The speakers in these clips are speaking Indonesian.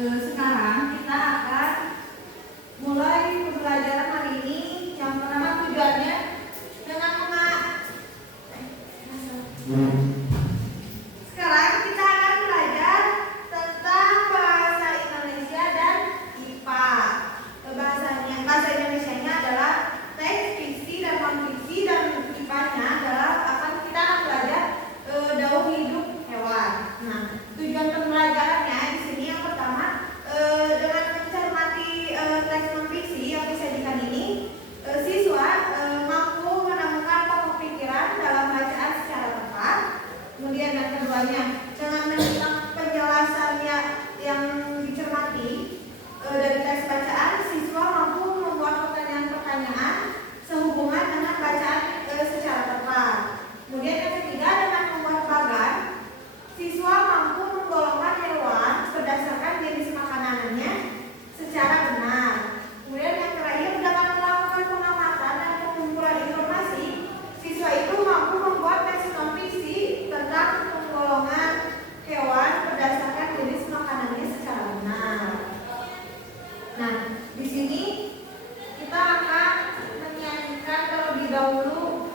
Sekarang kita akan mulai pembelajaran hari ini. Yang pertama tujuannya dengan sekarang kita akan belajar tentang bahasa Indonesia dan IPA. Bahasa Indonesianya adalah teks, fiksi, dan non-fiksi, dan IPA-nya adalah kita akan belajar daur hidup hewan. Nah, tujuan pembelajarannya di sini yang pertama dengan mencermati teks non-fiksi yang disajikan ini, siswa mampu menemukan pokok pikiran dalam bacaan secara tepat. Kemudian yang keduanya, dengan menyimak penjelasannya yang dicermati dari teks bacaan, siswa mampu membuat pertanyaan-pertanyaan sehubungan dengan bacaan secara tepat. Kemudian yang ketiga, dengan membuat bagan, siswa mampu menggolongkan hewan berdasarkan jenis makanannya secara benar. Kemudian yang terakhir, dengan melakukan pengamatan dan pengumpulan informasi, siswa itu mampu membuat teks non-fiksi tentang penggolongan hewan berdasarkan jenis makanannya secara benar. Nah, di sini kita akan menyanyikan terlebih dahulu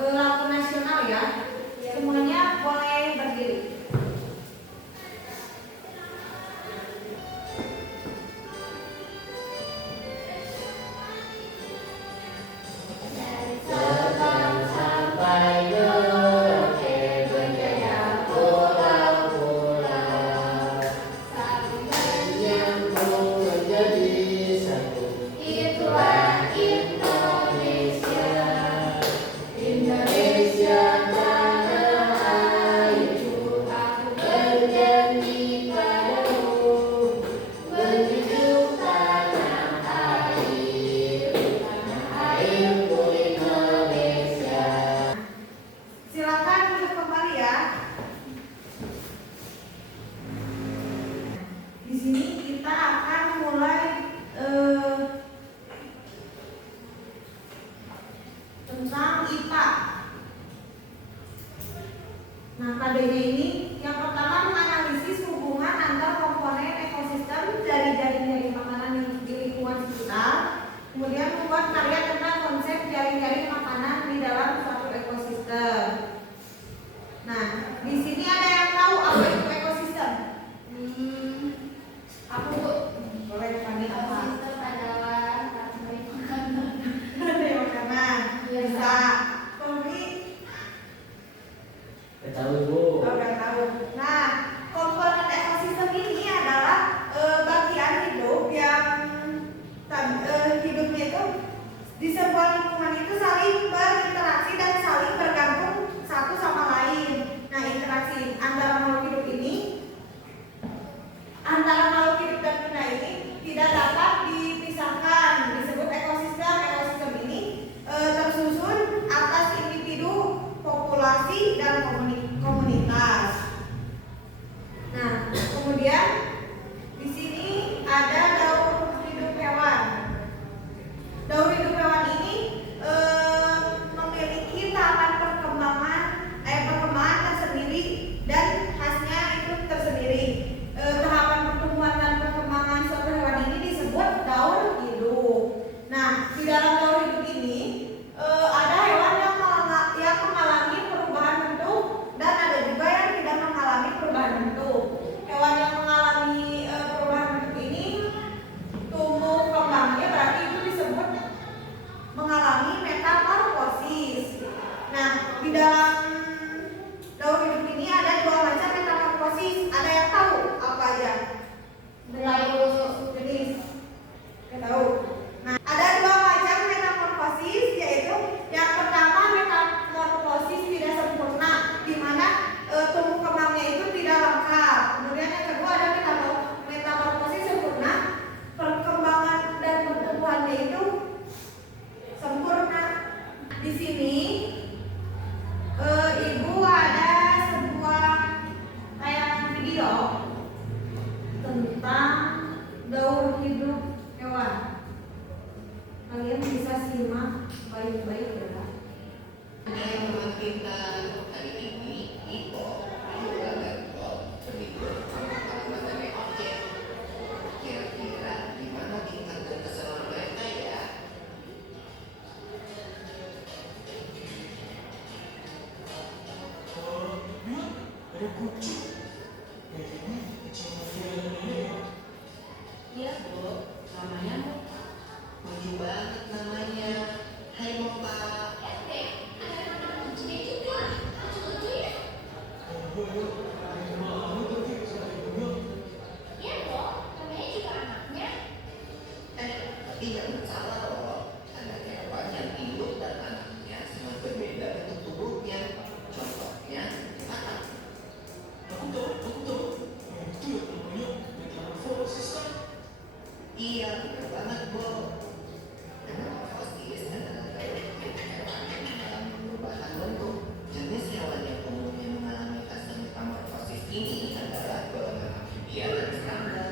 lagu nasional ya. Semuanya boleh berdiri. Di sini kita akan mulai tentang IPA. Nah, KD-nya ini yang pertama menganalisis hubungan antar komponen ekosistem dari jaring-jaring makanan di lingkungan sekitar. Kemudian membuat karya tentang konsep jaring-jaring makanan di dalam suatu ekosistem. Nah, di sini ada yang tahu apa itu ekosistem? Aku boleh dipanggil apa? Ekosistem adalah makanan. Makanan. Bisa. Tommy? Tahu Bu. Udah tahu. Nah, komponen ekosistem ini adalah bagian hidup yang hidupnya itu di sebuah lingkungan itu saling berinteraksi dan saling bergantung satu sama lain. Nah, interaksi antara makhluk hidup ini, antara makhluk hidup dan benda ini tidak dapat dipisahkan. Disebut ekosistem. Ekosistem ini tersusun atas individu, populasi, dan komunitas. Nah, kemudian di sini ada daur hidup hewan. Daur hidup hewan ini memiliki tahapan perkembangan tersendiri dan khasnya itu tersendiri. Tahapan pertumbuhan dan perkembangan suatu hewan ini disebut daur hidup. Nah, di dalam daur hidup ini ada hewan yang mengalami perubahan bentuk dan ada juga yang tidak mengalami perubahan bentuk. Hewan yang mengalami perubahan bentuk ini tumbuh kembangnya berarti itu disebut mengalami metamorfosis. Nah, di dalam daur hidup ini ada dua macam metamorfosis. Ada yang tahu apa aja? Jenis. Nggak tahu. Nah, ada dua macam metamorfosis, yaitu yang pertama metamorfosis tidak sempurna, di mana tumbuh kembangnya itu tidak lengkap. Kemudian yang kedua ada metamorfosis sempurna, perkembangan dan pertumbuhannya itu sempurna. Di sini Ibu ada sebuah tayangan video tentang daur hidup hewan. Kalian bisa simak baik-baik ya. Yang kita hari ini IPO juga dan seminggu pengamatan dari objek Iya, Bu. Namanya Mopa. Lucu banget namanya. Hai Mopa. Tapi jangan salah loh. Ada hewan yang induk dan anaknya sangat berbeda bentuk tubuhnya. Contohnya, anak. Aku tahu. Itu yang namanya metamorfosis kan? Iya, benar banget, Bu. Metamorfosis adalah fenomena hewan yang mengalami perubahan bentuk. Jenis hewan yang umumnya mengalami fase metamorfosis ini adalah golongan amfibia dan serangga.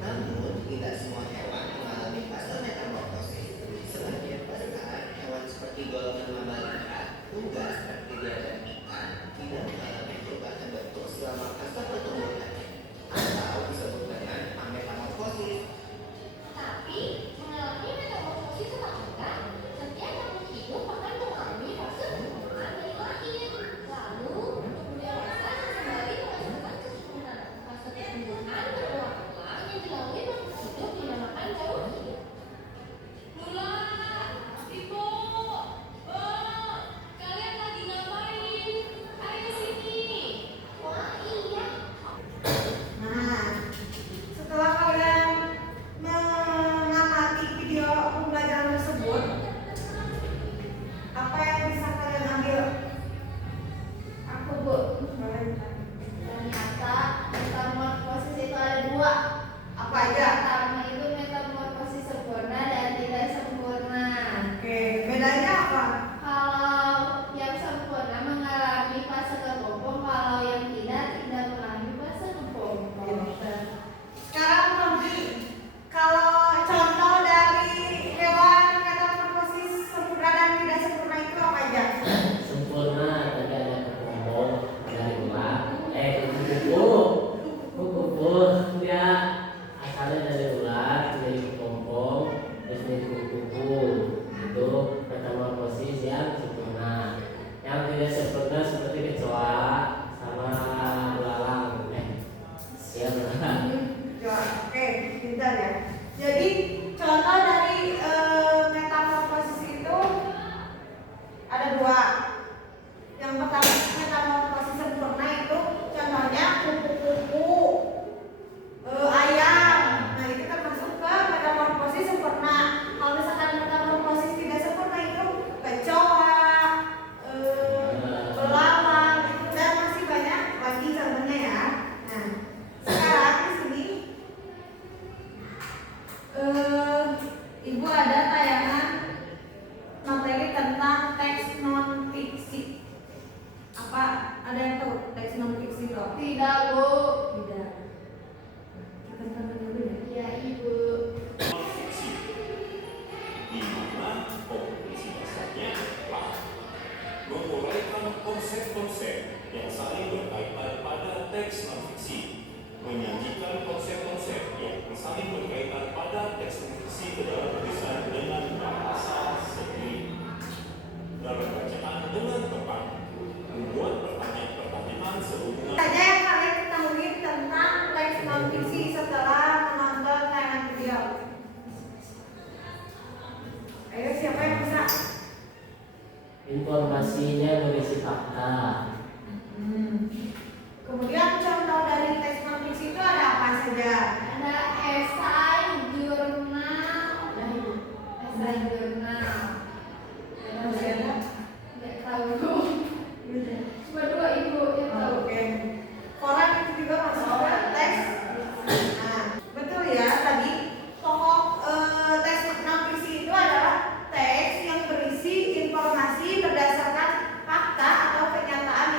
Namun, tidak semua hewan mengalami fase metamorfosis. Sebagian besar hewan seperti golongan mamalia, unggas, bakteria, dan ikan tidak mengalami perubahan bentuk selama fase pertumbuhannya, atau disebut dengan ametamorfosis. Tapi mengalami metamorfosis atau enggak, setiap makhluk hidup akan mengalami fase perkembangan dari lahir. Lalu, tumbuh dewasa dan kembali merasakan kesempurnaan. Fase pertumbuhan berulang-ulang yang dilalui makhluk hidup dinamakan daur hidup. Mula, Ibu, kalian lagi ngapain? Ayo sini. Wah, iya. Nah, setelah kalian mengamati video pembelajaran tersebut, apa yang bisa kalian ambil? Aku, Bu. Kalian Ternyata metamorfosis itu ada dua. apa aja? Pertama itu metamorfosis sempurna dan tidak sempurna. Oke, bedanya apa? Kalau yang sempurna mengalami fase kepompong, kalau yang tidak mengalami fase kepompong. Sekarang Tommy, kalau contoh dari hewan metamorfosis sempurna dan tidak sempurna itu apa aja? Sempurna tadi ada kepompong dari ular kupu-kupu dia asalnya dari ular jadi kepompong terus jadi kupu-kupu itu metamorfosis yang sempurna. Yang tidak sempurna seperti kecoa sama belalang ya belalang. Ya, oke, pintar ya. Jadi contoh dari metamorfosis itu ada dua. Yang pertama metamorfosis sempurna itu contohnya kupu-kupu, ayam. Nah itu kan masuk ke metamorfosis sempurna. Kalau misalkan metamorfosis tidak sempurna itu kecoa, belalang, dan masih banyak lagi contohnya ya. Nah sekarang di sini Ibu ada tayangan materi tentang teks non fiksi. Apa ada yang tahu teks non fiksi itu? Tidak, Bu. Tidak. Kita tonton dulu ya. Ya, Ibu. Fiksi, di mana komposisi dasarnya telah menguraikan konsep-konsep yang saling berkaitan pada teks non-fiksi, menyajikan konsep-konsep yang saling berkaitan pada teks non-fiksi ke dalam tulisan dengan bahasa sendiri, dalam bacaan dengan tepat, membuat pertanyaan-pertanyaan sehubungan Saja yang kalian ketahui tentang teks non fiksi setelah menonton tayangan video. Ayo siapa yang bisa? Informasinya berisi fakta. Kemudian contoh dari teks non fiksi itu ada apa saja? Ada esai, jurnal, esai jurnal. Masih ada? Nggak tahu, Bu. Cuma dua Ibu yang tahu. Oke. Koran itu juga masuk ke teks. Nah, betul ya tadi pokok teks non fiksi itu adalah teks yang berisi informasi berdasarkan fakta atau kenyataan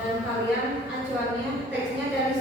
Dan kalian acuannya teksnya dari